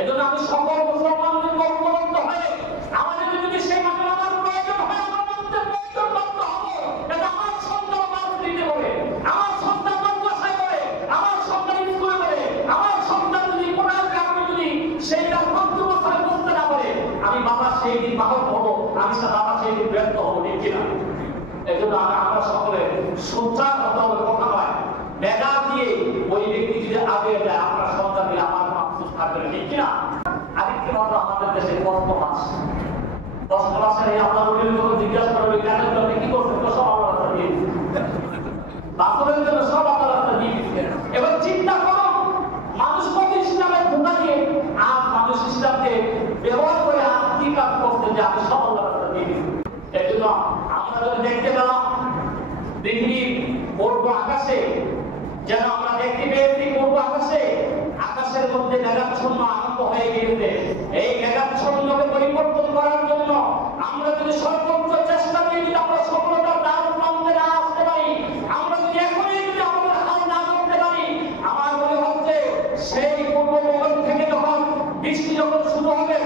এজন্য আমি সকল মুসলমানদের ঐক্যবদ্ধ হয়ে আমাদের যদি সেই মাঠে নামার প্রয়োজন হয় আমরা মানতে প্রয়োজনবদ্ধ হব। এটা আমার সন্তান মাদ্রাসায় পড়ে, আমার সন্তান মাদ্রাসায় পড়ে, আমার সন্তান স্কুলে পড়ে, আমার সন্তান যদি কোরআন কারণে যদি সেইটা কর্তব্যস্থানে বুঝতে না পারে, আমি বাবা সেই দিন বাহক হবো, আমি বাবা সেই দিন ব্যর্থ হবো, ঠিক কিনা? এজন্য আমরা সকলে সোচ্চার হতে হবে, কথা নয় মেধা দিয়ে ওই ব্যক্তি যদি আগে যায় আপনার সন্তান দিয়ে আমার মাহফুজ থাকবে, ঠিক কিনা? আরেকটি কথা, আমাদের দেশে কষ্ট মাস 10 মাসের এই আল্লাহ রবির যখন জিজ্ঞাসা করবে কেন আপনি কি করছেন, তো সব আল্লাহ রাস্তা দিয়ে দিচ্ছে, বাস্তবের জন্য সব আল্লাহ রাস্তা দিয়ে দিচ্ছে। এবার চিন্তা করুন, মানুষ কত ইসলামের ধোঁকা দিয়ে আজ মানুষ ইসলামকে ব্যবহার করে আজ কি কাজ করছে যে আমি সব আল্লাহ রাস্তা দিয়ে দিচ্ছি। এর জন্য আমরা যদি দেখতে পেলাম পৃথিবীর পূর্ব আকাশে, যেন আমরা দেখতে পেয়েছি পূর্ব আকাশে, আকাশের মধ্যে মেঘাচ্ছন্ন আরম্ভ হয়ে গিয়েছে। এই মেঘাচ্ছন্নকে পরিবর্তন করার জন্য আমরা যদি সর্বোচ্চ চেষ্টা করি, যদি আমরা সফলতার দ্বার প্রান্তে না আসতে পারি, আমরা যদি এখনই যদি আমাদের হাল না করতে পারি, আমার মনে হচ্ছে সেই পূর্ব মোগল থেকে যখন বৃষ্টি যখন শুরু হবে,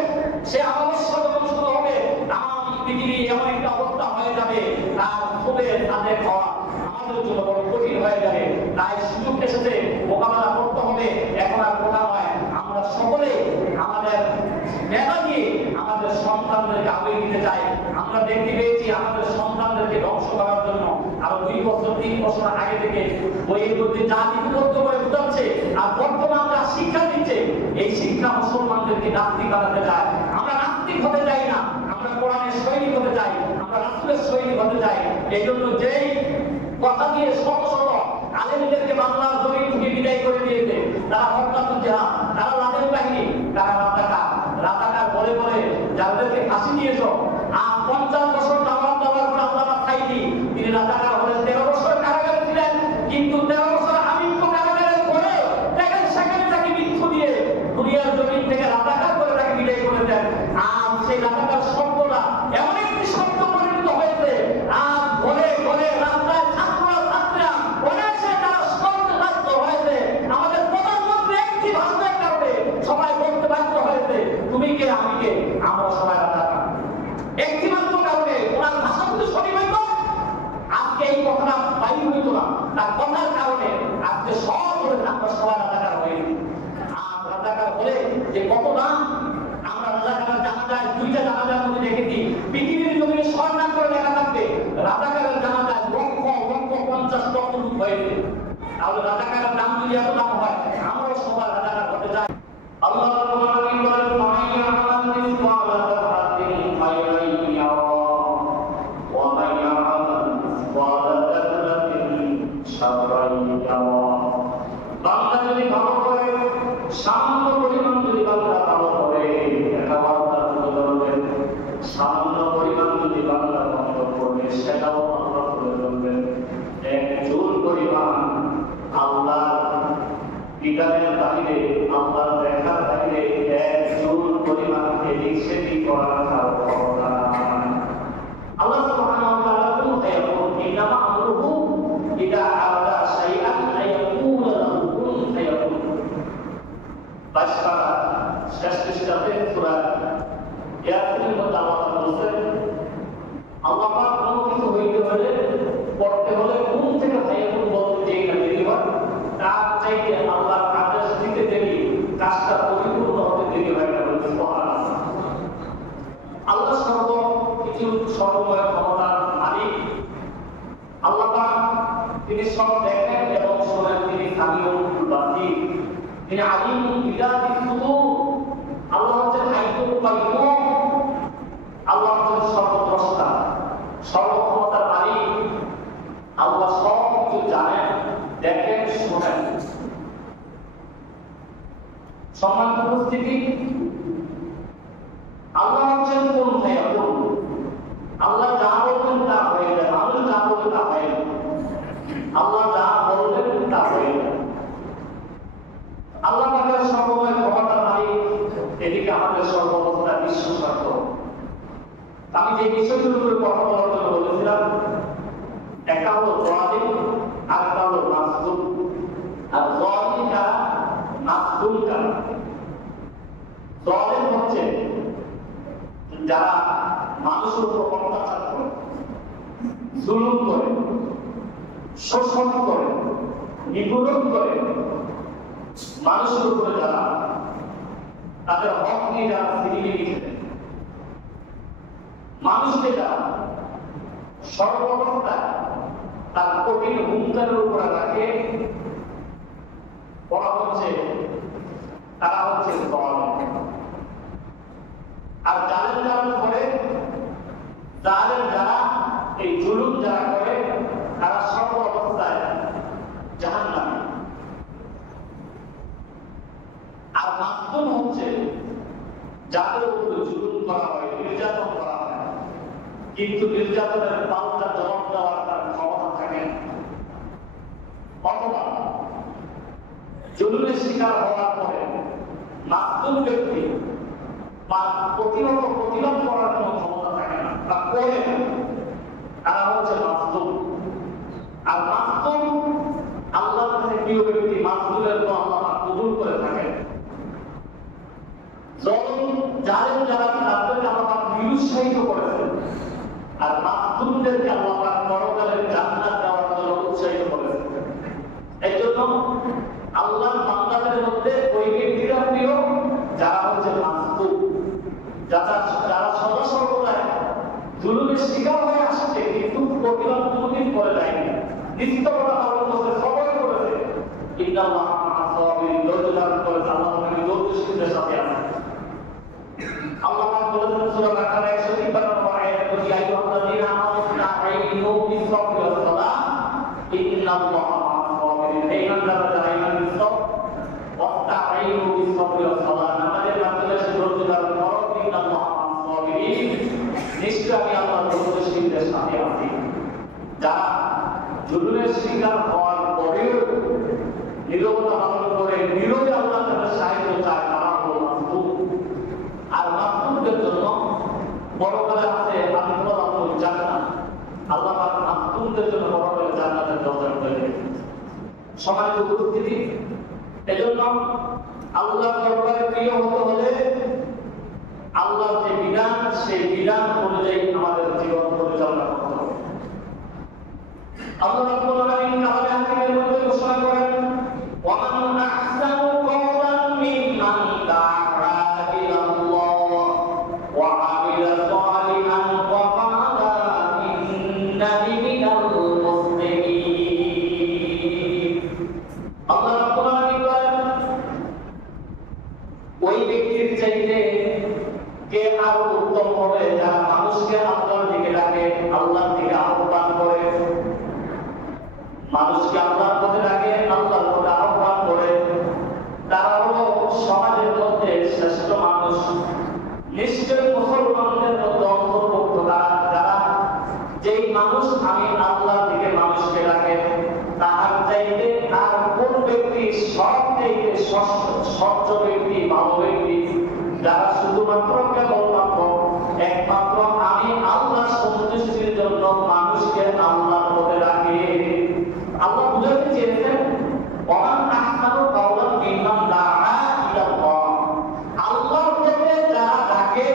সে অমাবস্যা যখন শুরু হবে, তাম পৃথিবী এমন একটা অবস্থা হয়ে যাবে তার খুবই তাদের হওয়া আমাদের জন্য বড় কঠিন হয়ে যাবে। তাই সুযোগ এসেছে, মোকাবেলা করতে হবে। এখন আর কথা নয়, আমরা সকলে আমাদের মেধা দিয়ে আমাদের সন্তানদেরকে আগে দিতে চাই। আমরা দেখতে পেয়েছি আমাদের সন্তানদেরকে ধ্বংস করার জন্য আরো 2 বছর 3 বছর আগে থেকে বইয়ের মধ্যে যা লিপিবদ্ধ করে বোঝাচ্ছে আর বর্তমান যা শিক্ষা দিচ্ছে, এই শিক্ষা মুসলমানদেরকে নাস্তিক বানাতে চায়। আমরা নাস্তিক হতে চাই না, আমরা কোরআনের সৈনিক হতে চাই, আমরা রাসূলের সৈনিক হতে চাই। এই জন্য যেই কথা দিয়ে শত শত আলেমদেরকে বাংলার জমিন থেকে বিদায় করে দিয়েছে, তারা হরকাতুল জিহাদ, তারা লাদেন বাহিনী, তারা রাজাকার বলে বলে যাদেরকে ফাঁসি দিয়েছ, আর 50 বছর দাওয়াত দেওয়ার পর আল্লাহ খাইনি, তিনি রাজাকার হলেন। 13 বছর কারাগারে ছিলেন, কিন্তু 13 বছর আমৃত্যু কারাগারের পরে দেখেন সেখানে তাকে মৃত্যু দিয়ে দুনিয়ার জমিন থেকে রাজাকার করে তাকে বিদায় করে দেন। আর সেই রাজাকার শব্দটা এমন একটি শব্দ পরিণত হয়েছে, আর ঘরে ঘরে রাস্তায় ছাত্ররা ছাত্রীরা অনেকে তারা শব্দ বাধ্য হয়েছে। আমাদের প্রধানমন্ত্রী একটি ভাষণের কারণে সবাই বলতে বাধ্য হয়েছে তুমি কে আমি কে, আমরা সবাই রাজাকার। একটি মাত্র কারণে ওনার ভাষা কিন্তু সঠিক হইত, আজকে এই কথাটা বাইর হইত না। তার কথার কারণে আজকে সব বলে আমরা সবাই রাজাকার হয়ে গেছি। আর রাজাকার হলে যে কত দাম, আমরা রাজাকারের জানাজায় 2টা জানাজার মধ্যে দেখেছি পৃথিবীর জমিনে স্বর্ণাম করে লেখা থাকবে রাজাকারের জানাজায় লক্ষ লক্ষ 50 লক্ষ লোক হয়েছে। তাহলে রাজাকারের দাম যদি এত দাম হয়, আমরাও সবাই রাজাকার হতে চাই। আল্লাহ রাব্বুল আলামিন বলেন মাইয়া আমাল মিসকালা যারাতিন খায়রান ইয়ারা ওয়া মাইয়া আমাল মিসকালা যারাতিন শাররান ইয়ারা। বান্দা যদি ভালো করে, সামান্য পরিমাণ যদি বান্দা ভালো করে, এটা বান্দা বলবেন, সামান্য পরিমাণ যদি বান্দা বন্ধ করে, সেটাও আল্লাহ বলবেন। 1 জুল পরিমাণ আল্লাহর বিধানের বাহিরে, আল্লাহর দেখার বাহিরে 1 জুল পরিমাণ এদিক সেদিক করার কারণ ক্ষমতা নাই। আল্লাহ সুবহানাহু ওয়া তাআলা বলেন ইন্নামা আমরুহু ইযা আরাদা শাইআন আয়াকুলা লাহু কুন ফায়াকুন। বাশারা শ্রেষ্ঠ কিতাবে সূরা ইয়াসিনের মধ্যে আল্লাহ বলেন আল্লাহ পাক কোনো কিছু হইতে হলে করতে হলে কোন থেকে ফায়াকুন বলতে যেই না দেরি হয়, তার চাইতে আল্লাহর আদেশ দিতে দেরি, কাজটা পরিপূর্ণ হতে দেরি হয় না। সুবহানাল্লাহ। আল্লাহ সর্ব কিছু সর্বময় ক্ষমতার মালিক। আল্লাহ পাক তিনি সব দেখেন এবং শোনেন, তিনি সামিউল বাসীর, তিনি আলিমুল বিদাতিস সুদূর। আল্লাহ হচ্ছেন হাইয়ুল কাইয়ুম, আল্লাহ হচ্ছেন সর্বদ্রষ্টা, সর্বক্ষমতার মালিক। আল্লাহ সব কিছু জানেন, দেখেন, শোনেন। সম্মানিত উপস্থিতি, আল্লাহ হচ্ছেন কোন ফায়াকুন। আল্লাহ যা বলবেন তা হয়ে যায়, মানুষ যা বলবে তা হয় না। আল্লাহ যা বলবেন তা হয়ে যায়। আল্লাহ পাকের সর্বময় ক্ষমতার মালিক, এদিকে আমাদের সর্ববস্থা বিশ্বস্ত। আমি যে বিষয়গুলোর উপরে কথা বলার জন্য বলেছিলাম, একটা হলো যালিম, আরেকটা হলো মাসদুম। আর যালিম কারা, মাসদুম কারা? জালেম হচ্ছে যারা মানুষের উপর অত্যাচার করে, জুলুম করে, শোষণ করে, নিপীড়ন করে, মানুষের উপরে যারা তাদের হক নিয়ে যারা ফিরিয়ে দিয়েছে, মানুষকে যারা সর্বপ্রথম তার কঠিন হুঙ্কারের উপরে রাখে, বলা হচ্ছে তারা হচ্ছে জালেম। আর জালেম যারা করে, জালেম যারা এই জুলুম যারা করে, তারা সর্ব অবস্থায় জাহান্নামী। আর মাধ্যম হচ্ছে যাদের উপরে জুলুম করা হয়, নির্যাতন করা হয়, কিন্তু নির্যাতনের পাল্টা জবাব দেওয়ার তার ক্ষমতা থাকে না, অথবা জুলুমের শিকার হওয়ার পরে মাধ্যম ব্যক্তি বা প্রতিবাদ করার কোনো ক্ষমতা থাকে না, তা করে না, তারা হচ্ছে মাধ্যম। আর মাধ্যম আল্লাহর কাছে প্রিয় ব্যক্তি, মাধ্যমের তো আল্লাহ কবুল করে থাকেন। জালেম যারা তাদেরকে আল্লাহ নিরুৎসাহিত করেছেন, আর মাধ্যমদেরকে আল্লাহ পরকালের জান্নাত দেওয়ার জন্য উৎসাহিত করেছেন। এই জন্য আল্লাহর বান্দাদের মধ্যে ওই ব্যক্তিরা প্রিয় যারা হচ্ছে মাধ্যম, যারা সদা সর্বদাই জুলুমের শিকার হয়ে আসছে, কিন্তু প্রতিবাদ কোনদিন করে যায়নি, নিশ্চিততা পালন করতে সবাই করেছে। ইন্নাল্লাহ মা'আস সাবিরিন, ধৈর্য ধারণ করেছে, আল্লাহ তাকে ধৈর্যশীলদের সাথে আছে। আল্লাহ পাক বলেছেন সূরা বাকারা 153 আয়াতে, ইয়া আইয়ুহাল্লাযীনা আমানু ইসতাঈনু বিস-সাবরি ওয়াস-সালাহ ইন্নাল্লাহা মা'আস সাবিরিন। এই ইমানদাররা যারা ঈমান এনেছে, ওয়াস্তাঈনু বিস-সাবরি ওয়াস-সালাহ, আমাদের মাধ্যমে ধৈর্য ধারণ করো, ইন্নাল্লাহা মা'আস সাবিরিন, নিশ্চয়ই আমি আল্লাহ ধৈর্যশীলদের সাথে আছি। যারা জুলুমের শিকার হওয়ার পরেও নীরবতা পালন করে, নীরবে আল্লাহ তাদের সাহায্য চায়, তারা হলো মাধ্যম। আর মাধ্যমদের জন্য পরকালে আছে আল্লাহুল জান্নাত। আল্লাহ পাক মাধ্যমদের জন্য পরকালে জান্নাতের দরজা খুলে দিয়েছেন। সম্মানিত উপস্থিতি, এজন্য আল্লাহর দরবারে প্রিয় হতে হলে আল্লাহর যে বিধান, সেই বিধান অনুযায়ী আমাদের জীবন পরিচালনা করতে হবে। আল্লাহ রাব্বুল আলামিন কালামে হাকিমের মধ্যে ঘোষণা করেন, ওয়া মান আহসানু কওলান মিম্মান দাআ ইলাল্লাহ ওয়া আমিলা সালিহান ওয়া ক্বালা ইন্নানি মিনাল মুসলিমিন। আল্লাহ রাব্বুল আলামিন বলেন, ওই ব্যক্তির চাইতে কে আরো উত্তম হবে যারা মানুষকে আল্লাহর দিকে ডাকে, আল্লাহর দিকে আহ্বান করে, মানুষকে আল্লাহর পথে ডাকে, আল্লাহর পথে আহ্বান করে, তারা হলো সমাজের মধ্যে শ্রেষ্ঠ মানুষ। নিশ্চয়ই মুসলমানদের মধ্যে অন্তর্ভুক্ত তারা যারা, যেই মানুষ আমি আল্লাহর দিকে মানুষকে ডাকে, তাহার চাইতে আর কোন ব্যক্তি সব চাইতে স্বচ্ছ ব্যক্তি, ভালো ব্যক্তি, যারা শুধুমাত্র কেবলমাত্র একমাত্র আমি আল্লাহ সন্তুষ্টির জন্য মানুষকে আল্লাহর পথে ডাকে। আল্লাহ বুঝাতে চেয়েছেন, ওমান আহসানু কাওলান মিম্মান দাআ ইলাল্লাহ, আল্লাহর পথে যারা ডাকে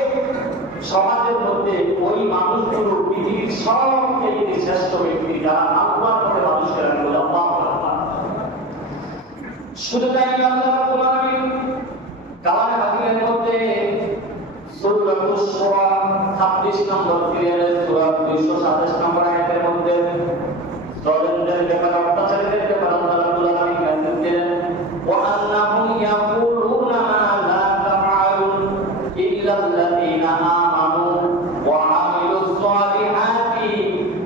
সমাজের মধ্যে, ওই মানুষগুলো পৃথিবীর সবচেয়ে শ্রেষ্ঠ ব্যক্তি যারা আল্লাহর পথে মানুষকে ডাকে। আল্লাহু আকবার। শুধু তাই নয়, আল্লাহ রাব্বুল আলামিন কালামে হাকিমের মধ্যে সূরাতুশ শুরা 26 নম্বর সিরিয়ালের সূরা 227 নম্বর আয়াতের মধ্যে জালেমদের ব্যাপারে, অত্যাচারীদের ব্যাপারে আল্লাহ রাব্বুল আলামিন বলেছেন, ওয়া আন্নাহুম ইয়াকুলুনা মা লা তাফআলুন ইল্লাল্লাযীনা আমানু ওয়া আমিলুস সালিহাতি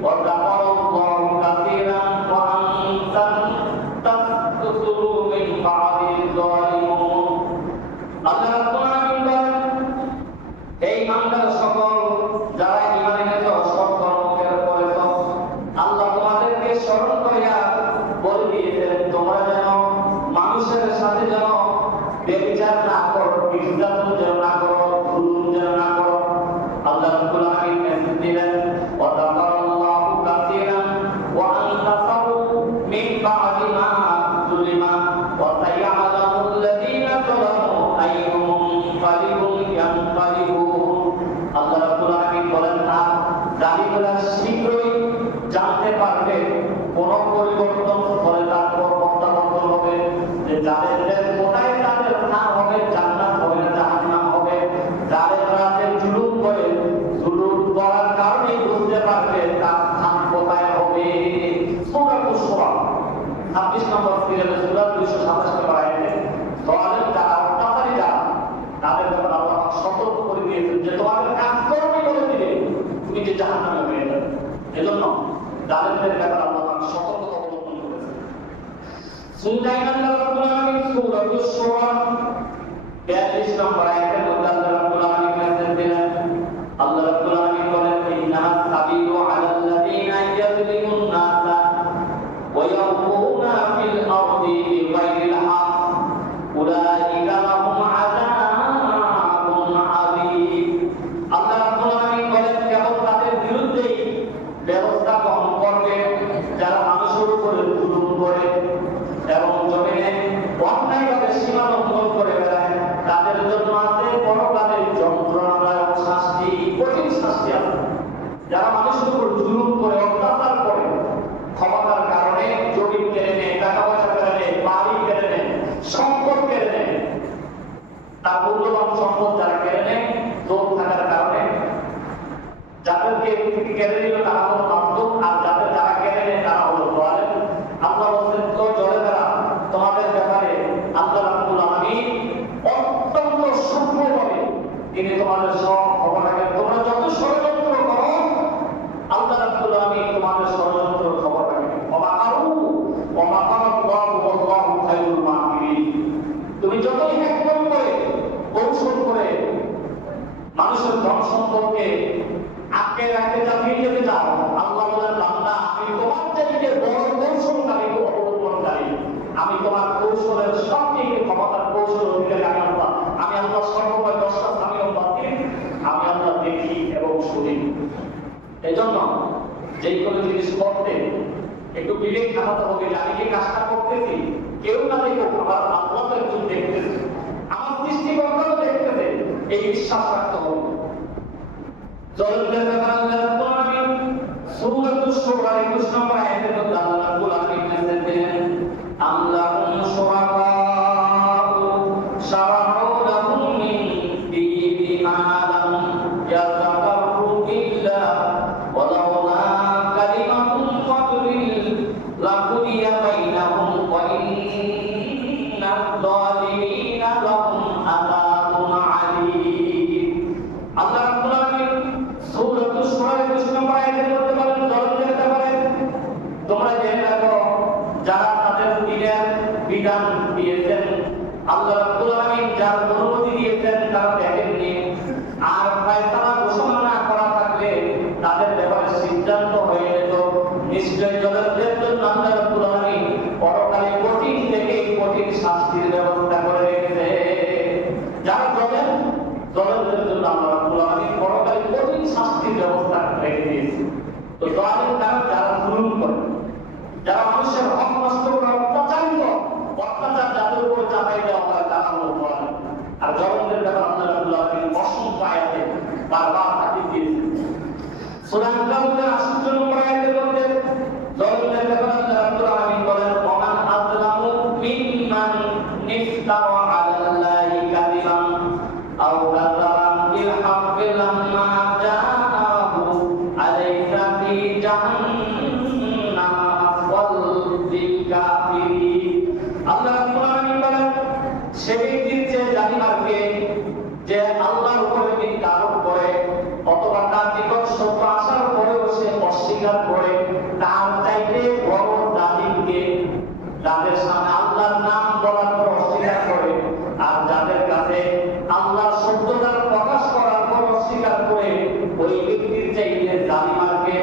ওয়া যাকারাল্লাহু কাসীরান ওয়া আনতাম তাসতুরু মিন বা'দিল যালিমুন। আল্লাহ রাব্বুল আলামিন বলেন, এই ইমানদার সকল যারা ঈমান এনেছে, সৎ কর্মের পরে সুরায় আল্লাহ রাব্বুল আলামিন সূরাতুশ শুরা 42 নম্বর আয়াতের মধ্যে আল্লাহ রাব্বুল আলামিন মেসেজ দিলেন। আল্লাহ রাব্বুল আলামিন বলেন, ইন্নামাস সাবিলু আলাল্লাযীনা ইয়াযলিমুন নাসা ওয়া ইয়াবগুনা ফিল আরদি বিগাইরিল হক উলাইকা লাহুম আযাবুন আযীম। আল্লাহ রাব্বুল আলামিন বলেন, কেবল তাদের বিরুদ্ধেই ব্যবস্থা গ্রহণ করবে যারা মানুষের উপরে জুলুম করে এবং জমিনে অন্যায়ভাবে সীমা লঙ্ঘন করে বেড়ায়। তাদের জন্য আছে পরকালের যন্ত্রণাদায়ক শাস্তি, কঠিন শাস্তি আছে। যারা মানুষের উপর জুলুম করে, অত্যাচার করে, ক্ষমতার কারণে জমি কেড়ে নেয়, টাকা পয়সা কেড়ে নেয়, বাড়ি কেড়ে নেয়, সম্পদ কেড়ে নেয়, তার মূল্যবান সম্পদ যারা কেড়ে নেয় জোর থাকার কারণে, যাদেরকে কেড়ে নিল তারা হলো মাসদুক, আর যারা কেড়ে নেয় তারা হলো জালেম। আল্লাহ বলেন, তো জলে তারা তোমাদের ব্যাপারে আল্লাহ রাব্বুল আলামিন অত্যন্ত সূক্ষ্মভাবে তিনি তোমাদের সব খবর রাখেন। তোমরা যত ষড়যন্ত্র করো আল্লাহ রাব্বুল আলামিন তোমাদের ষড়যন্ত্র খবর রাখেন। ওমা কারাল্লাহু ওয়াল্লাহু খায়রুল মাকিরিন। তুমি যতই হ্যাকম করে, কৌশল করে মানুষের ধন সম্পদকে আটকে রাখতে চাও, যেতে চাও, আল্লাহ বলেন, বান্দা আমি তোমার চাইতে বড় কৌশলকারী, অবলম্বনকারী। আমি তোমার কৌশলের সবচেয়ে ক্ষমতার কৌশল অধিকারী আমি আল্লাহ। আমি আল্লাহ সর্বময় দশটা স্বামী বাতিল, আমি আল্লাহ দেখি এবং শুনি। এই জন্য যে কোনো জিনিস করতে একটু বিবেক খাটাতে হবে যে আমি যে কাজটা করতেছি কেউ না দেখুক, আমার আল্লাহ তো একজন দেখতেছে, আমার সৃষ্টিকর্তাও দেখতেছে, এই বিশ্বাস রাখতে হবে। জলের ব্যাপারে আল্লাহ রাব্বুল আলামিন সূরাতুশ শুরা 21 নম্বর আয়াতের মধ্যে আল্লাহ রাব্বুল আলামিন মেসেজ দিলেন, আমলাহুম শুরাকাউ শারাউ লাহুম মিন দীনি মা লাম ইয়াযাকারু বিল্লাহ ওয়া লাউলা কালিমাতুন ফাদলিল লাকুদিয়া বাইনাহুম ওয়া ইন্নাল যালিমিনা লাহুম আযাবুন আলীম। আল্লাহ রাব্বুল আলামিন সূরাতুশ শুরা 21 নম্বর আয়াতের মধ্যে বলেন, জলের ব্যাপারে তোমরা জেনে রাখো যারা তাদের দিনের বিধান দিয়েছেন, আল্লাহ রাব্বুল আলামিন যার অনুমতি দিয়েছেন তারা দেখেননি, আর ফয়সালা ঘোষণা না করা থাকলে তাদের ব্যাপারে সিদ্ধান্ত হয়ে যেত। নিশ্চয়ই জলের জন্য আল্লাহ রাব্বুল আলামিন পরকালে কঠিন থেকে কঠিন শাস্তির ব্যবস্থা করে রেখেছে। যারা জলের জন্য আল্লাহ রাব্বুল আলামিন পরকালে কঠিন শাস্তির ব্যবস্থা রেখে দিয়েছে। তো জালিম তারা যারা জুলুম করে, যারা মানুষের হক নষ্ট করে, অত্যাচার যাদের উপর চাপাই দেওয়া হয় তারা হলো জালিম। আর জালিমদের ব্যাপারে আল্লাহ রাব্বুল আলামিন অসংখ্য আয়াতে বারবার তাকিদ দিয়েছেন। সূরা আন-নাহলের 80 নম্বর আয়াতের মধ্যে জালিমদের ব্যাপারে আল্লাহ রাব্বুল আলামিন বলেন, ওমান আযলামু মিম্মান ইফতারা আলাল্লাহি কাযিবান আও কাযাবা বিল হাক্কি লাম্মা জাআহু আলাইসা ফি জাহান্নাম মাসওয়াল লিল কাফিরিন। আল্লাহ রাব্বুল আলামিন বলেন, সে ব্যক্তির যে জালিম আর কে, যে আল্লাহর উপরে মিথ্যা আরোপ করে অথবা তার নিকট সত্য আসার পরেও সে অস্বীকার করে, তার চাইতে বড় জালিমকে, যাদের সামনে আল্লাহর নাম বলার পর অস্বীকার করে, আর যাদের কাছে আল্লাহর সত্যতার প্রকাশ করার পর অস্বীকার করে, ওই ব্যক্তির চাইতে জালিম আর কে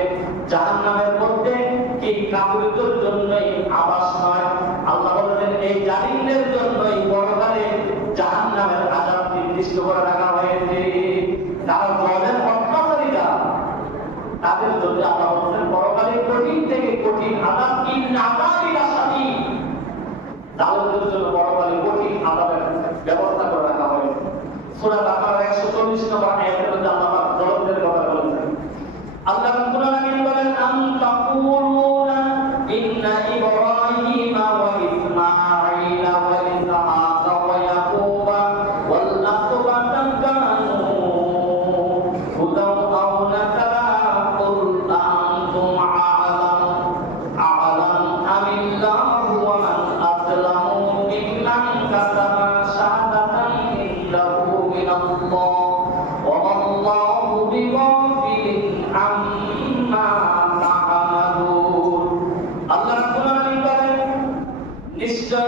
জাহান্নামের মধ্যে কি কাফিরদের জন্যই আবাস নয়। আল্লাহ বলেন, এই জালিমদের জন্যই পরকালে জাহান্নামের আযাব নির্দিষ্ট করে রাখা হয়েছে। যারা জালেম অত্যাচারীরা, তাদের জন্য আল্লাহ বলেন পরকালে কঠিন থেকে কঠিন আযাব, ইন্না আযাবিল শাদীদ। জালেমদের জন্য পরকালে কঠিন আযাবের ব্যবস্থা করে রাখা হয়েছে। সূরা বাকারার 140 নম্বর আয়াতের মধ্যে আল্লাহ জালেমদের কথা বলেছেন। আল্লাহ রাব্বুল আলামিন বলেন, আম তাকুলুনা ইন্না ইব্রাহিমা ওয়া ইসমাঈলা ওয়া ইসহাকা ওয়া ইয়াকুবা ওয়াল আসবাতা কানু হুদাও আও নাসারা কুল আনতুম আ'লাম আমিল্লাহু ওয়া মান আসলামু মিম্মান কাতাবা শাহাদাতান ইনদাহু মিনাল্লাহ ওয়া আল্লাহু বিগাফিলিন আম্মা তা'মালুন। আল্লাহ রাব্বুল আলামিন বলেন, নিশ্চয়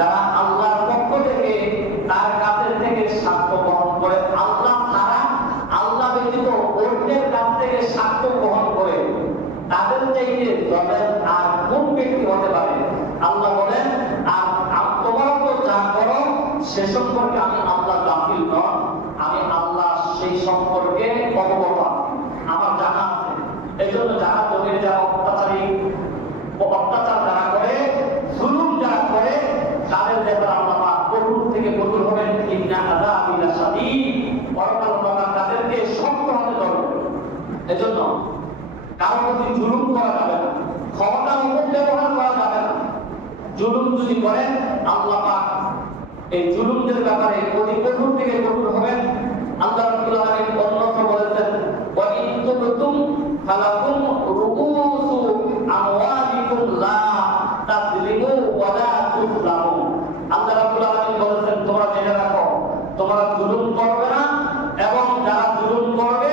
যারা আল্লাহর পক্ষ থেকে তার কাছে থেকে সাক্ষ্য গ্রহণ করে, আল্লাহ ছাড়া আল্লাহ ব্যতীত অন্যের কাছ থেকে সাক্ষ্য গ্রহণ করে, তাদের চাইতে জলের আর কোন ব্যক্তি হতে পারে? আল্লাহ বলেন, আর তোমরা তো যা করো সে সম্পর্কে আমি আল্লাহ গাফিল নন, আমি আল্লাহ সেই সম্পর্কে অবগত, আমার জানা আছে। এই জন্য যারা জমির যারা অত্যাচার যারা করে, জুলুম যারা করে, তাদের ব্যাপারে আল্লাহ কঠোর থেকে কঠোর হবেন। ইন্না আযাবি লাশাদীদ, পরকাল আল্লাহ তাদেরকে শক্ত হাতে ধরবে। এজন্য কারো প্রতি জুলুম করা যাবে না, ক্ষমতার অপব্যবহার করা যাবে না। জুলুম যদি করেন, আল্লাহ পাক এই জুলুমদের ব্যাপারে অতি কঠোর থেকে কঠোর হবেন। আল্লাহ রাব্বুল আলামিন অন্যত্র বলেছেন, ওয়া ইন তুবতুম ফালাকুম রুউসু আমওয়ালিকুম লা তাযলিমু ওয়া লা তুযলামু। আল্লাহ রাব্বুল আলামিন বলেছেন, তোমরা জেনে রাখো, তোমরা জুলুম করবে না, এবং যারা জুলুম করবে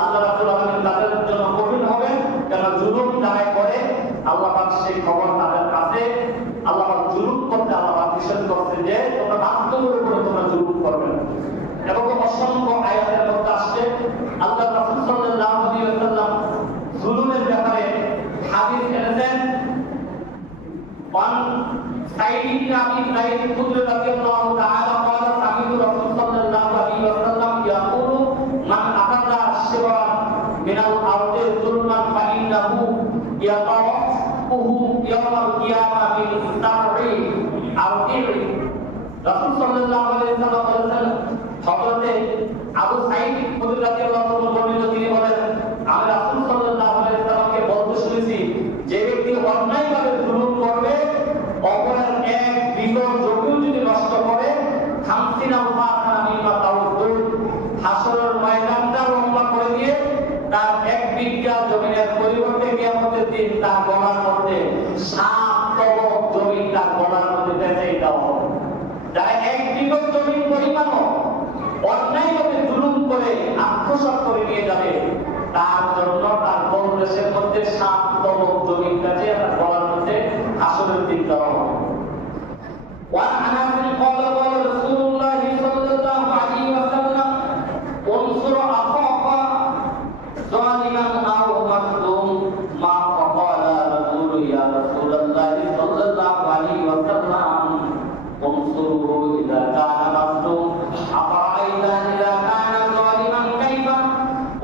আল্লাহ রাব্বুল আলামিন তাদের জন্য কঠিন হবে। কেন জুলুম যারা করে আল্লাহ পাক সেই খবর তাদের কাছে, আল্লাহ পাক জুলুম করতে আল্লাহ পাক নিষেধ করতে যে তোমরা বাস্তবের উপরে তোমরা জুলুম করবে না। এবং অসংখ্য আয়াতের মধ্যে আসছে আল্লাহ রাসূল সাল্লাল্লাহু আলাইহি ওয়াসাল্লাম জুলুমের ব্যাপারে হাদিস এনেছেন। ওয়ান সাঈদ ইবনে আবি সাঈদ খুদরি রাদিয়াল্লাহু তাআলা قال سمعت رسول صلى الله عليه وسلم يقول من أخذ شبرا من الأرض ظلما فإنه يطرحه يوم القيامة بالسبع أوقع। রাসূল সাল্লাল্লাহু আলাইহি ওয়াসাল্লাম বলেছেন, হযরতে আবু সাঈদ খুদরি রাদিয়াল্লাহু তাআলা বর্ণিত, তিনি বলেন, আমি রাসূল সাল্লাল্লাহু আলাইহি ওয়াসাল্লামকে বলতে শুনেছি, যে ব্যক্তি অন্যায়ভাবে জুলুম করবে, অপরের এক বিঘা জমিও যদি নষ্ট করে, খামসিনা ফাতানা মিমা তাউদ্দুল, হাসরের ময়দানটা লম্বা করে দিয়ে তার এক বিঘা জমির পরিবর্তে কিয়ামতের দিন তার গলার মধ্যে 7 তবক জমি তার গলার মধ্যে পেঁচাই দেওয়া হবে। যারা এক বিঘা জমির পরিমাণও অন্যায়ভাবে জুলুম করে আত্মসাৎ করে নিয়ে যাবে, তার জন্য তার বলদেশের মধ্যে 7 তবক জমির কাছে তার গলার মধ্যে হাসরের দিন দেওয়া হবে। وعن انس قال قال رسول الله صلى الله عليه وسلم انصر اخاك ظالما او مظلوم ما فقال رسول يا رسول الله صلى الله عليه وسلم انصره اذا كان مظلوم افرايت اذا كان ظالما كيف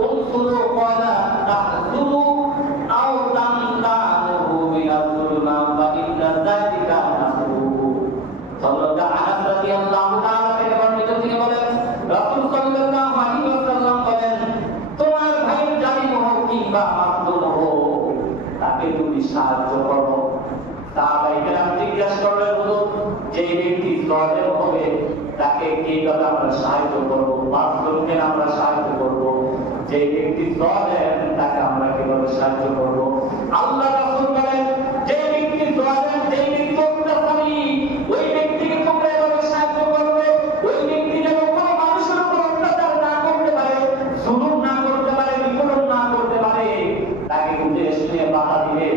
انصره قال تحذر او تمتعنه من الظلم فان ذلك হযরত আনাস রাদিয়াল্লাহু তাআলা থেকে বর্ণিত, তিনি বলেন, রাসূল সাল্লাল্লাহু আলাইহি ওয়াসাল্লাম বলেন, তোমার ভাই জালিম হোক কিংবা মাসলুম হোক, তাকে তুমি সাহায্য করো। সাহাবায়ে কেরাম জিজ্ঞাসা করলেন, হুজুর, যে ব্যক্তি জালিম হবে তাকে কিভাবে আমরা সাহায্য করব? মাসলুমকে আমরা সাহায্য করব, যে ব্যক্তি জালিম তাকে আমরা কিভাবে সাহায্য করব? আল্লাহ রাসূল বলেন, যে ব্যক্তি জালিম, যে ব্যক্তি অত্যাচারী, ওই ব্যক্তিকে তোমরা এভাবে সাহায্য করবে, ওই ব্যক্তি যেন কোনো মানুষের উপর অত্যাচার না করতে পারে, জুলুম না করতে পারে, নিপীড়ন না করতে পারে, তাকে উদ্দেশ নিয়ে বাধা দিবে।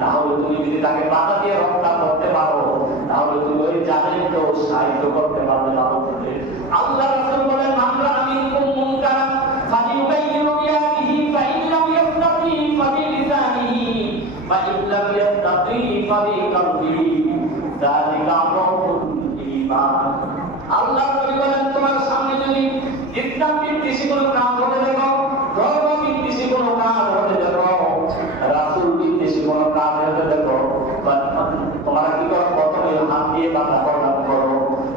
তাহলে তুমি যদি তাকে বাধা দিয়ে রক্ষা করতে পারো, তাহলে তুমি ওই জালিমকেও সাহায্য করতে পারবে। আল্লাহ রাসূল বলেন, আমরা মিনকুম মুনকারা ফালিয়ুগাইয়িরু বিয়াদিহি ফাইন লাম ইয়াস্তাতি ফাবিলিসানিহি ফাইন লাম ইয়াস্তাতি ফাবিকালবিহি যালিকা আরফুল ঈমান। আল্লাহ নবী বলেন, তোমার সামনে যদি ইসলাম বিদ্বেষী কোনো কাজ হতে দেখো, ধর্ম বিদ্বেষী কোনো কাজ হতে দেখো, রাসূল বিদ্বেষী কোনো কাজ হতে দেখো, তোমরা কি করো? প্রথমে হাত দিয়ে বাধা প্রদান করো।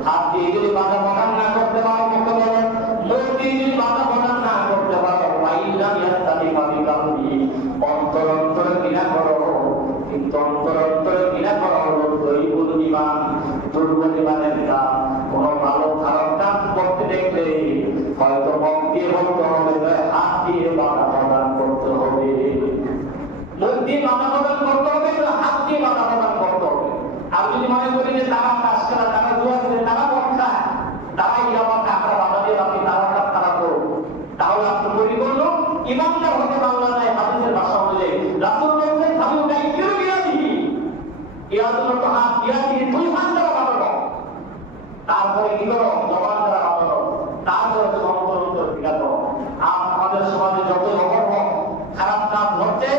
হাত দিয়ে যদি বাধা প্রদান না করতে পারো, মুখ বলো। মুখ দিয়ে যদি বাধা প্রদান না করতে পারো, ফাইলা ইয়াস্তাতি ফাবিকালবিহি, অন্তর অন্তরে ঘৃণা করো। কিন্তু অন্তর অন্তরে ঘৃণা করা হলো দৈবুল ঈমান, দুর্বল ঈমানের কাজ। কোনো ভালো খারাপ কাজ করতে দেখলে হয়তো মুখ দিয়ে বলতে হবে, হাত দিয়ে বাধা প্রদান করতে হবে। মুখ দিয়ে বাধা প্রদান করতে হবে, হাত দিয়ে বাধা প্রদান করতে হবে। আমি যদি মনে করি যে তারা কাজটা তারপরে কি করো, জবান দ্বারা বাঁধো, তারপরে সমতল বিঘাত। আর আমাদের সমাজে যত রকম খারাপ কাজ হচ্ছে,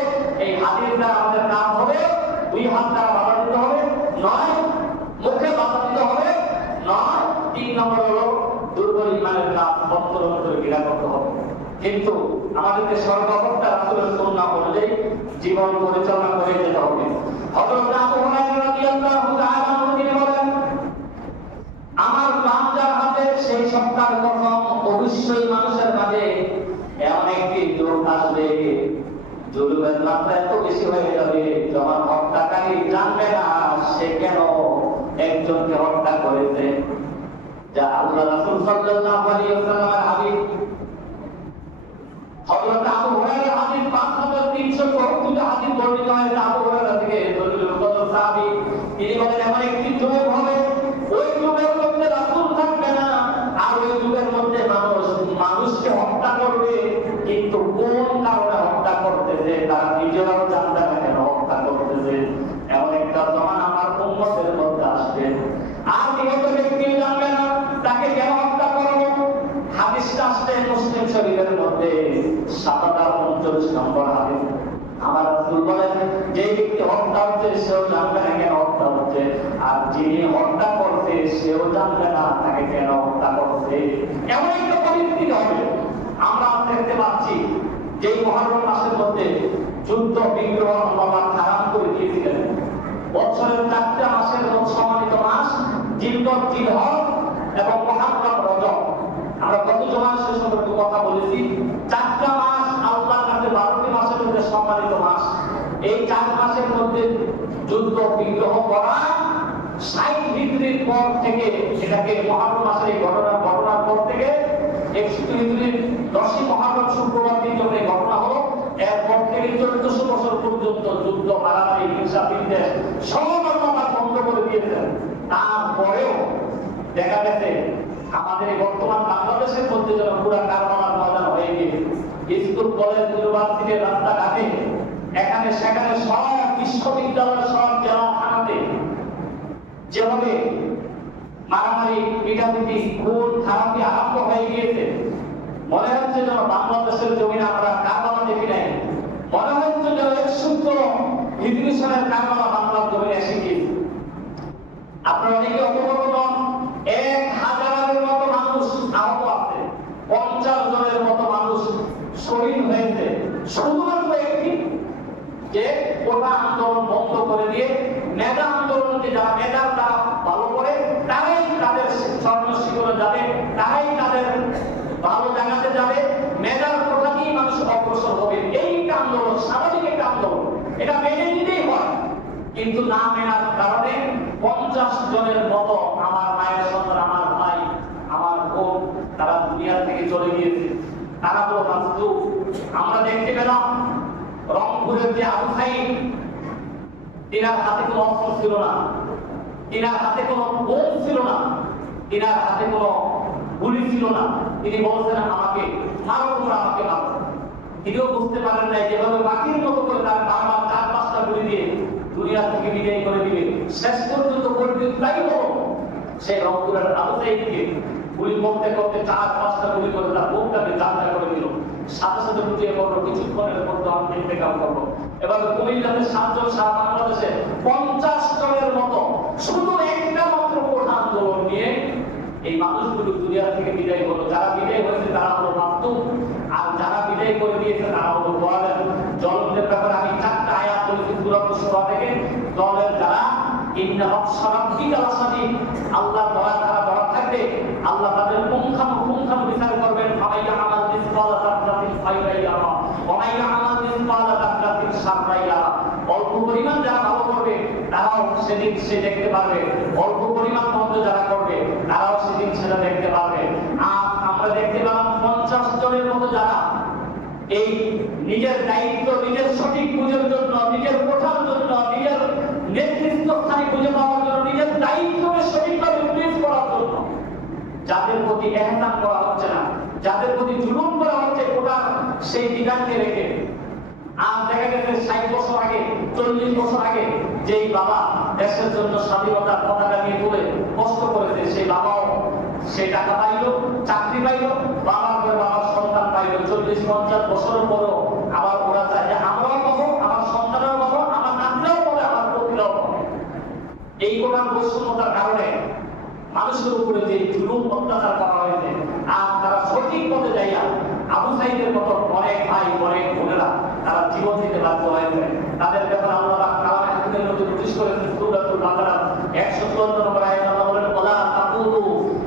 এই হাতের দ্বারা আমাদের কাজ হবে, দুই হাত দ্বারা বাধা দিতে হবে, নয় মুখে বাধা দিতে হবে, নয় 3 নম্বর হলো দুর্বল ইমানের কাজ অন্তর অন্তরে ঘৃণা করতে হবে। কিন্তু আমাদেরকে সর্বাবস্থা রাসূলের সুন্নাহ অনুযায়ী জীবন পরিচালনা করে যেতে হবে। হযরত আবু হুরায়রা রাদিয়াল্লাহু তাআলা তিনি বলেন, আমার বান্দার হাতে সেই সত্তার কসম, অবশ্যই মানুষের মাঝে এমন একটি যুগ আসবে, জুলুমের মাত্রা এত বেশি হয়ে যাবে, যখন হত্যাকারী জানবে না সে কেন একজনকে হত্যা করেছে। যা আল্লাহ রাসূল সাল্লাল্লাহু আলাইহি ওয়াসাল্লামের হাদিস, হযরত আবু হুরায়রা হাদিস 5374 হাদিস বর্ণিত হয়েছে আবু হুরায়রা থেকে, দলিলুল কদর সাহাবী, তিনি বলেন এমন একটি যুগ হবে, ওই যুগের মধ্যে রাসূল থাকবে না, আর ওই যুগের মধ্যে মানুষকে হত্যা করবে, কিন্তু কোন কারণে হত্যা করতেছে তারা নিজেরাও জানবে না কেন হত্যা করতেছে। এমন একটা জমান আমার উম্মতের মধ্যে আসবে, আর নিহত ব্যক্তি জানবে না তাকে কেন হত্যা করবো। হাদিসটা আসছে মুসলিম শরীফের মধ্যে 7039 নম্বর হাদিস। আমার রাসূল বলেন, যে ব্যক্তি হত্যা হচ্ছে সেও জানবে না কেন হত্যা হচ্ছে, আর যিনি হত্যা করছে সেও জানবে না তাকে কেন হত্যা করছে। এমন একটা পরিস্থিতি হবে। আমরা দেখতে পাচ্ছি যে মুহররম মাসের মধ্যে যুদ্ধ বিগ্রহ আল্লাহ হারাম করে দিয়েছিলেন। বছরের 4টা মাসের সম্মানিত মাস জিলহজ, জিলহজ এবং মুহররম, রজব। আমরা গত জুমায় সে সম্পর্কে কথা বলেছি। 4টা মাস আল্লাহর কাছে 12টি মাসের মধ্যে সম্মানিত মাস। এই 4 মাসের মধ্যে যুদ্ধ বিগ্রহ করা 60 হিজরির পর থেকে, এটাকে মুহররম মাসের এই ঘটনার পর থেকে 61 হিজরির 10ই মুহররম শুক্রবার দিন যখন এই ঘটনা হলো, এরপর থেকে 1400 বছর পর্যন্ত যুদ্ধ, মারামারি, হিংসা বিদ্বেষ সব আল্লাহ বন্ধ করে দিয়েছেন। তারপরেও দেখা গেছে আমাদের এই বর্তমান বাংলাদেশের মধ্যে যেন পুরা কারবালার ময়দান হয়ে গিয়েছে। স্কুল, কলেজ, ইউনিভার্সিটির রাস্তাঘাটে, এখানে সেখানে সব বিশ্ববিদ্যালয়, সব জেলা থানাতে যেভাবে মারামারি, পিটাপিটি, খুন খারাপি আরম্ভ হয়ে গিয়েছে, মনে হচ্ছে যেন বাংলাদেশের জমিনে আমরা কারবালা দেখি নাই। মনে হচ্ছে যেন 117 হিজরি সালের কারবালা বাংলার জমিনে এসে গিয়েছে। আপনারা অনেকে অবগত নন, 1000-এর মতো মানুষ আহত আছে, 50 জনের মতো মানুষ শহীদ হয়েছে, শুধুমাত্র একটি যে কোটা আন্দোলন বন্ধ করে দিয়ে মেধা আন্দোলনকে, যারা মেধার দ্বারা ভালো করে তারাই তাদের স্বর্ণ শিখরে যাবে, তারাই তাদের ভালো জায়গাতে যাবে, মেধার কোটা নিয়ে মানুষ অগ্রসর হবে। এই আন্দোলন সামাজিক একটা আন্দোলন, এটা মেনে নিতেই হয়। কিন্তু না মেনার কারণে 50 জনের মতো আমার মায়ের সন্তান, আমার ভাই, আমার বোন, তারা দুনিয়া থেকে চলে গিয়েছে। তারা তো বাস্তব আমরা দেখতে পেলাম রংপুরের যে আবু সাইদ, তিনার হাতে কোনো অস্ত্র ছিল না, তিনার হাতে কোনো বোম ছিল না, তিনার হাতে কোনো গুলি ছিল না। তিনি বলছেন আমাকে মারো, তোমরা আমাকে মারো। তিনিও বুঝতে পারেন না যেভাবে বাকির মতো করে তার বারবার 4-5টা গুলি দিয়ে দুনিয়া থেকে বিদায় করে দিবে। শেষ পর্যন্ত তাই হলো, সেই রংপুরের আবু সাইদকে গুলি করতে করতে 4-5টা গুলি করে তার বোমটাকে যাত্রা করে দিল। সাথে সাথে লুটিয়ে পড়লো, কিছুক্ষণের মধ্যে আমি ইন্তেকাল করবো। এবার কুমিল্লাতে 7 জন, সারা বাংলাদেশে 50 জনের মতো শুধু একটা মাত্র কোটা আন্দোলন নিয়ে এই মানুষগুলো দুনিয়া থেকে বিদায় হলো। যারা বিদায় হয়েছে তারা হলো মাসতুম, আর যারা বিদায় করে দিয়েছে তারা হলো দলের। দলের ব্যাপারে আমি 4টা আয়াত বলেছি সূরা সূরা থেকে। দলের যারা ইন্না রাব্বিকা লাসাদিদ, আল্লাহ তারা ধরা থাকবে, আল্লাহ তাদের পুঙ্খানু বিচার করবেন। ফামাইয়া আমাল মিসকালা যাররাতিন খায়রান ইয়ারা ওয়া মাইয়া আমাল মিসকালা যাররাতিন শাররান ইয়ারা। অল্প পরিমাণ যারা ভালো করবে তারাও সেদিন সে দেখতে পারবে, অল্প পরিমাণ মন্দ যারা করবে তারাও সেদিন সেটা দেখতে পারবে। আর আমরা দেখতে পেলাম 50 জনের মতো যারা এই নিজের দায়িত্ব, নিজের সঠিক বুঝের জন্য, নিজের কোঠার জন্য, নিজের নেতৃত্ব স্থানে খুঁজে পাওয়ার জন্য, নিজের দায়িত্বকে সঠিকভাবে প্লেস করার জন্য যাদের প্রতি এহসান করা হচ্ছে না, যাদের প্রতি জুলুম করা হচ্ছে কোটার সেই বিধানকে রেখে। আর দেখা গেছে 60 বছর আগে, 40 বছর আগে যেই বাবা দেশের জন্য স্বাধীনতার পতাকা নিয়ে তুলে কষ্ট করেছে, সেই বাবাও সে টাকা পাইলো, চাকরি পাইলো, বাবার পরে বাবার সন্তান পাইলো, 40-50 বছরের পরও আবার ওরা চায় যে আমরাও পাবো, আমার সন্তানেরও পাবো, আমার নাতিরাও পাবে, আমার পুত্ররাও পাবে। এই কোরআন বৈষম্যতার কারণে মানুষের উপরে যে জুলুম অত্যাচার করা হয়েছে, আর তারা সঠিক পথে যাইয়া আবু সাইদের মতো অনেক ভাই অনেক বোনেরা তারা জীবন দিতে বাধ্য হয়েছে। তাদের ব্যাপারে আল্লাহ কালামে হাকিমের মধ্যে নোটিশ করেছেন সূরাতুল বাকারা 154 নম্বর আয়াতে আল্লাহ বলেন, ওয়ালা তাকুলু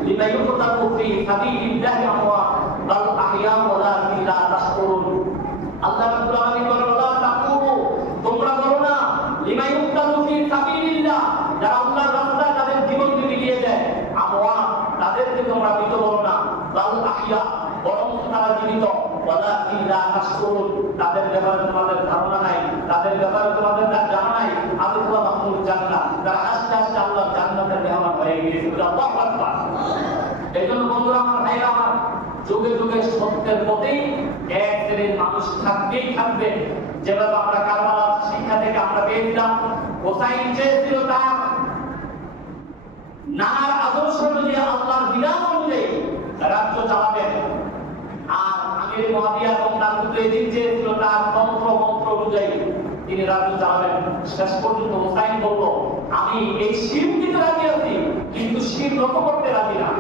লিমা ইউকতালু ফি সাবিলিল্লাহি আমওয়াত বাল আহইয়া ওয়ালাকিন লা তাশকুরুন। আল্লাহ রাব্বুল আলামিন বলেন, ওয়ালা তাকুলু, তোমরা বলো না, লিমা ইউকতালু ফি সাবিলিল্লাহ, যারা আল্লাহর রাস্তায় তাদের জীবনকে বিলিয়ে দেয়, আমওয়াত, তাদেরকে তোমরা মৃত বলো না, বাল আহইয়া, বরং তারা জীবিত, ওয়ালাকিন লা তাশকুরুন, তাদের ব্যাপারে তোমাদের ধারণা নাই, তাদের ব্যাপারে তোমাদের জানা নাই। আল্লাহ মাহমুদ জান্নাত, তারা আস্তে আস্তে আল্লাহ জান্নাতের মেহমান হয়ে গিয়েছে। আল্লাহু আকবার। এইজন্য বন্ধুরা আমার, ভাইরা আমার, যুগে যুগে সত্যের প্রতি এক শ্রেণীর মানুষ থাকবেই থাকবে। যেভাবে আমরা কারবালার শিক্ষা থেকে আমরা পেয়েছিলাম, হোসাইন চেয়েছিল তার নানার আদর্শ অনুযায়ী, আল্লাহর বিধান অনুযায়ী রাজ্য চালাবেন, আর আমির মুআবিয়া এবং তার পুত্র এদিন চেয়েছিল তার তন্ত্র মন্ত্র অনুযায়ী তিনি রাজ্য চালাবেন। শেষ পর্যন্ত হোসাইন বলল, আমি এই শির দিতে রাজি আছি, কিন্তু শির নত করতে রাজি না।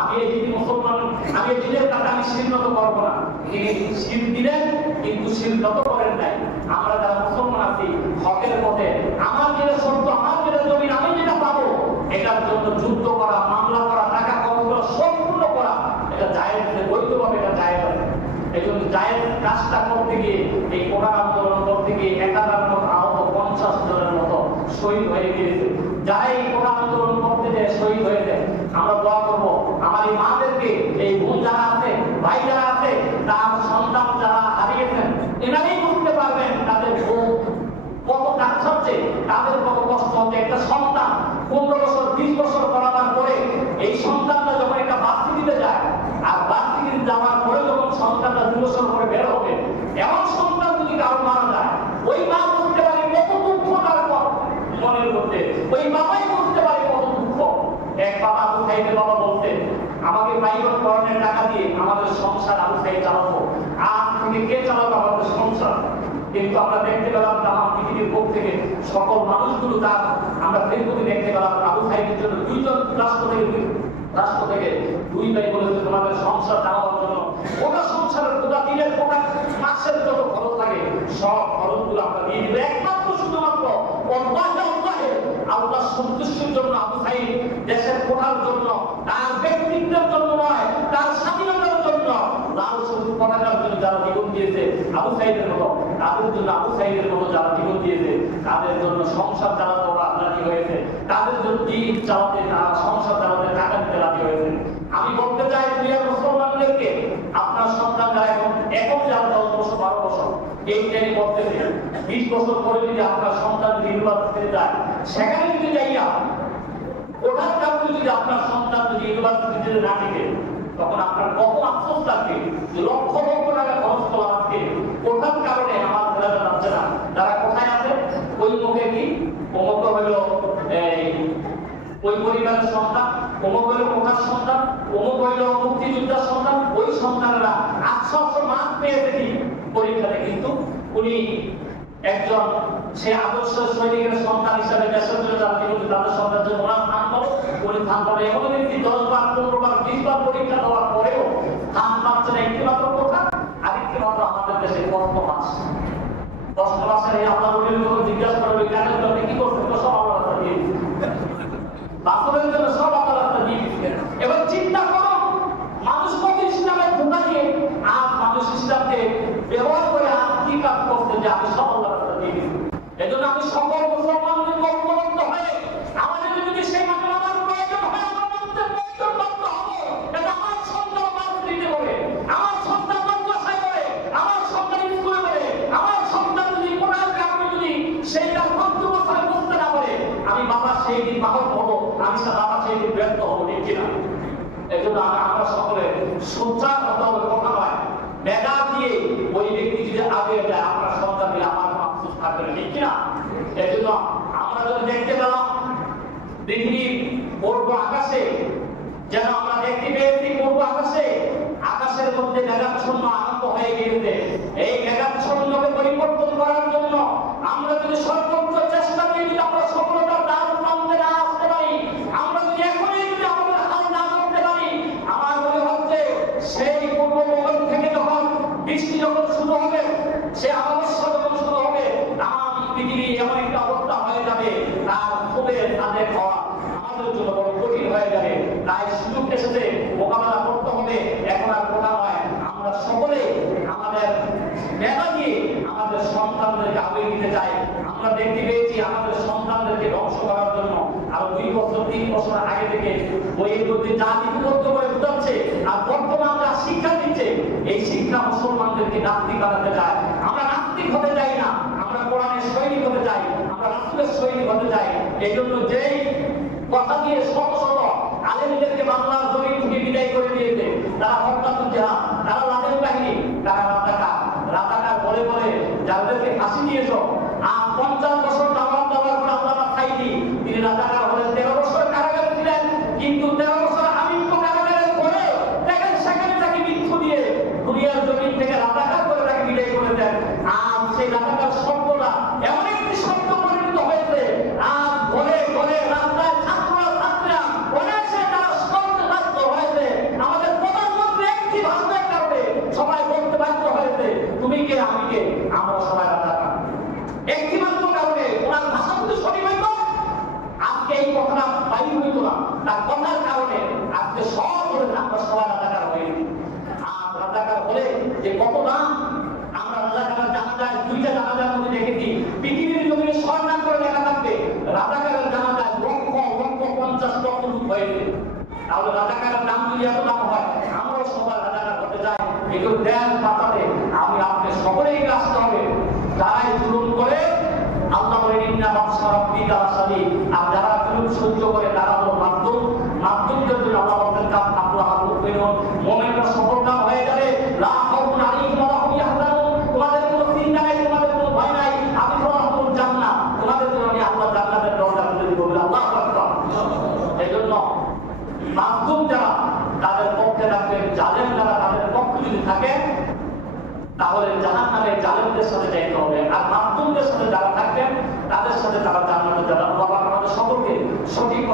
আমি এই দিদি মুসলমান, আমি এই দিনের কাছে আমি শির নত করবো না। তিনি শির দিলেন, কিন্তু শির নত করেন নাই। আমরা যারা মুসলমান আছি হকের পথে, আমার যেটা সত্য, আমার যেটা জমিন, আমি যেটা পাবো, এটার জন্য যুদ্ধ করা, মামলা করা, টাকা খরচ করা, সম্পূর্ণ করা, এটা জায়েজ, বৈধভাবে এটা জায়েজ আছে। এই জন্য জায়েজ কাজটা করতে গিয়ে, এই কোরআন আন্দোলন করতে গিয়ে 1000 মতো আহত, 50 জনের মতো শহীদ হয়ে গিয়েছে। যারা এই কোরআন আন্দোলন করতে যায় শহীদ হয়ে যায়, আমরা দোয়া করবো আমার এই মাদেরকে, এই বোন যারা আছে, ভাই যারা আছে, তার সন্তান যারা হারিয়েছেন, এনারাই বুঝতে পারবেন তাদের কত কাজ হচ্ছে, তাদের কত কষ্ট হচ্ছে। একটা সন্তান 15 বছর 20 বছর পড়াবার পরে এই সন্তানটা যখন একটা ভার্সিটিতে যায়, আর ভার্সিটিতে যাওয়ার পরে যখন সন্তানটা 2 বছর পরে বের হবে, এমন সন্তান যদি কারো মারা যায়, ওই মা বুঝতে পারে কত দুঃখ তার মনের মধ্যে, ওই বাবাই বুঝতে পারে কত দুঃখ। এক বাবা, আবু সাইদের বাবা বলতেন, আমাকে প্রাইভেট পড়ানোর টাকা দিয়ে আমাদের সংসার আবু সাইদ চালাবো, আজ থেকে কে চালাবো আমাদের সংসার? কিন্তু আমরা দেখতে পেলাম তাম পৃথিবীর পক্ষ থেকে সকল মানুষগুলো তার, আমরা ফেসবুকে দেখতে পেলাম আবু সাইদের জন্য 2 জন রাষ্ট্র থেকে 2 ভাই বলেছে তোমাদের সংসার চালাবার জন্য ওটা সংসারের গোটা দিনের গোটা মাসের যত খরচ লাগে সব খরচগুলো আমরা দিয়ে দিব, একমাত্র শুধুমাত্র আল্লাহ সন্তুষ্টির জন্য। আবু সাইদ দেশের কোঠার জন্য, তার ব্যক্তিত্বের জন্য নয়, তার স্বাধীনতার জন্য, লাল সবুজ পতাকার জন্য যারা জীবন দিয়েছে আবু সাইদের মতো, তাদের জন্য আবু সাইদের মতো যারা জীবন দিয়েছে, তাদের জন্য সংসার চালাতে ওরা রাজি হয়েছে, তাদের জন্য দিন চালাতে, তারা সংসার চালাতে টাকা দিতে রাজি হয়েছে। আমি বলতে চাই প্রিয় মুসলমানদেরকে, আপনার সন্তান যারা এখন যারা 10 বছর 12 বছর এই ট্রেনে পড়তেছে, 20 বছর পরে যদি আপনার সন্তান ইউনিভার্সিটিতে যায়, সেখানে যদি যাইয়া ওঠার কারণে যদি আপনার সন্তান যদি ইউনিভার্সিটিতে না টিকে, তখন আপনার কত আফসোস থাকবে যে লক্ষ লক্ষ টাকা খরচ করা আজকে ওঠার কারণে আমার ছেলেরা যাচ্ছে না। যারা কোথায় আছে, ওই মুখে কি অমুক হইল ওই পরিবারের সন্তান, অমুক হইল কোথার সন্তান, অমুক হইল মুক্তিযোদ্ধার সন্তান, ওই সন্তানেরা 800 মার্ক পেয়েছে কি পরীক্ষাতে, কিন্তু উনি একজন সে আদর্শ সৈনিকের সন্তান হিসাবে দেশের জন্য যারা জীবন তাদের সন্তান জন্য ওনার স্থান পাবো, উনি স্থান পাবে। এমন ব্যক্তি 10 বার 15 বার 20 বার পরীক্ষা দেওয়ার পরেও স্থান পাচ্ছে না। একটি মাত্র কথা, আরেকটি মাত্র আমাদের দেশে কষ্ট মাস 10 মাসের এই আল্লাহ বলির যখন জিজ্ঞাসা করবে কেন আপনি কি করছেন, তো সব আল্লাহ রাস্তা দিয়ে দিচ্ছে, বাস্তবের জন্য সব আল্লাহ রাস্তা দিয়ে দিচ্ছে। এবার চিন্তা করো, মানুষ কত ইসলামের ধোঁকা দিয়ে আজ মানুষ ইসলামকে ব্যবহার করে আজ কি কাজ করছে যে আমি সব আল্লাহ রাস্তা দিয়ে দিচ্ছি। এই জন্য আমি সকল মুসলমানদের ঐক্যবদ্ধ হয়ে আমাদের যদি সেই মাঠে আমার প্রয়োজন হয়, আমার মধ্যে প্রয়োজন করতে হবে। এটা আমার সন্তান ভার্সিটিতে পড়ে, আমার সন্তান মাদ্রাসায় পড়ে, আমার সন্তান স্কুলে পড়ে, আমার সন্তান যদি কোরআন কারণে যদি সেইটা কর্তব্যস্থানে বুঝতে না পারে, আমি বাবা সেই দিন বাহক হবো, আমি বাবা সেই দিন ব্যর্থ হবো, ঠিক কিনা? এই জন্য আমরা সকলে সোচ্চার হতে হবে, কথা হয় মেধা দিয়ে ওই ব্যক্তি যদি আগে যায় আপনার সন্তান দিয়ে আমার আফসোস থাকবে না, ঠিক কিনা? এই জন্য আমরা যদি দেখতে পেলাম পৃথিবীর বর্গ আকাশে যেন আমরা দেখতে পেয়েছি পূর্ব আকাশের মধ্যে মেঘাচ্ছন্ন আরম্ভ হয়ে গিয়েছে। এই মেঘাচ্ছন্নকে পরিবর্তন করার জন্য আমরা যদি সর্বোচ্চ চেষ্টা করি, যদি আমরা সফলতার দ্বার প্রান্তে না আসতে পারি, আমরা যদি এখনই যদি আমাদের হাল না করতে পারি, আমার মনে হচ্ছে সেই পূর্ব মোগল থেকে যখন বৃষ্টি যখন শুরু হবে, সে অমাবস্যা যখন শুরু হবে, তাম পৃথিবী এমন একটা অবস্থা হয়ে যাবে, তার খুবই তাদের হওয়া আমাদের জন্য বড় কঠিন হয়ে যাবে। তাই সুযোগ এসেছে, মোকাবেলা করতে হবে। এখন আর কথা নয়, আমরা সকলে আমাদের মেধা দিয়ে আমাদের সন্তানদেরকে আগে দিতে চাই। আমরা দেখতে পেয়েছি আমাদের সন্তানদেরকে ধ্বংস করার জন্য আরো 2 বছর 3 বছর আগে থেকে বইয়ের মধ্যে যা লিপিবদ্ধ করে বোঝাচ্ছে, আর বর্তমান যা শিক্ষা দিচ্ছে, এই শিক্ষা মুসলমানদেরকে নাস্তিক বানাতে চায়। আমরা নাস্তিক হতে চাই না, আমরা কোরআনের সৈনিক হতে চাই, আমরা রাসূলের সৈনিক হতে চাই। এই জন্য যেই কথা দিয়ে শত শত আলেমদেরকে বাংলার জমিন থেকে বিদায় করে দিয়েছে, তারা হত্যাতুল জিহাদ, তারা লাদেন বাহিনী, তারা রাজাকার বলে বলে যাদেরকে ফাঁসি দিয়েছ, আর 50 বছর দাওয়াত দেওয়ার পর আল্লাহ খাইনি, তিনি রাজাকার হলেন। 13 বছর কারাগারে ছিলেন, কিন্তু 13 বছর আমৃত্যু কারাগারের পরে দেখেন সেখানে তাকে মৃত্যু দিয়ে দুনিয়ার জমিন থেকে রাজাকার করে তাকে বিদায় করে দেন। আর সেই রাজাকার শব্দটা এমন একটি শব্দ পরিণত হয়েছে, আর ঘরে ঘরে রাস্তায় ছাত্ররা অনেকে তারা শুনতে বাধ্য হয়েছে। আমাদের প্রধানমন্ত্রী একটি ভাষণের কারণে সবাই বলতে বাধ্য হয়েছে, তুমি কে আমি কে, আমরা সবাই রাজাকার। একটি মাত্র কারণে ওনার ভাষা যদি সঠিক হইত, আজকে এই কথাটা বাইর হইত না। তার কথার কারণে আজকে সব বলে আমরা সবাই রাজাকার হয়ে গেছি। আর রাজাকার হলে যে কত দাম, আমরা রাজাকারের জানাজায় 2টা জানাজার মধ্যে দেখেছি, পৃথিবীর জমিনে 6 নাম করে লেখা থাকবে, রাজাকারের জানাজায় লক্ষ লক্ষ 50 লক্ষ লোক হয়েছে। তাহলে রাজাকারের নাম যদি এত দাম হয়, আমরাও সবাই রাজাকার হতে চাই। এগুলো দেন পাতাতে আমি আপনি সকলেই আসতে হবে। যারাই জুলুম করে আল্লাহ বলেন ইন্না বাদশা রাব্বিকা লাশাদীদ, আর যারা জুলুম সহ্য করে তারা হলো মাধ্যমদের জন্য আল্লাহ বলেন কাদ আফলাহাল মুমিনুন, মুমিনরা সফলকাম হয়ে যাবে। লা খাউফুন আলাইহিম ওয়া লা হুম ইয়াহজানুন, তোমাদের কোনো চিন্তা নাই, তোমাদের কোনো ভয় নাই, আমি তোমাদের জান্নাত, তোমাদের জন্য আমি আল্লাহ জান্নাতের দরজা খুলে দিব। আল্লাহু আকবার। এইজন্য মাধ্যম যারা তাদের পক্ষে থাকবেন, জালেম যারা তাদের পক্ষে যদি থাকে, তাহলে জাহান্নামে জালেমদের সাথে যাইতে হবে। আর মাধ্যমদের সাথে যারা থাকবেন, তাদের সাথে তারা জান্নাতে যাবেন। আল্লাহ আমাদের সকলকে সঠিক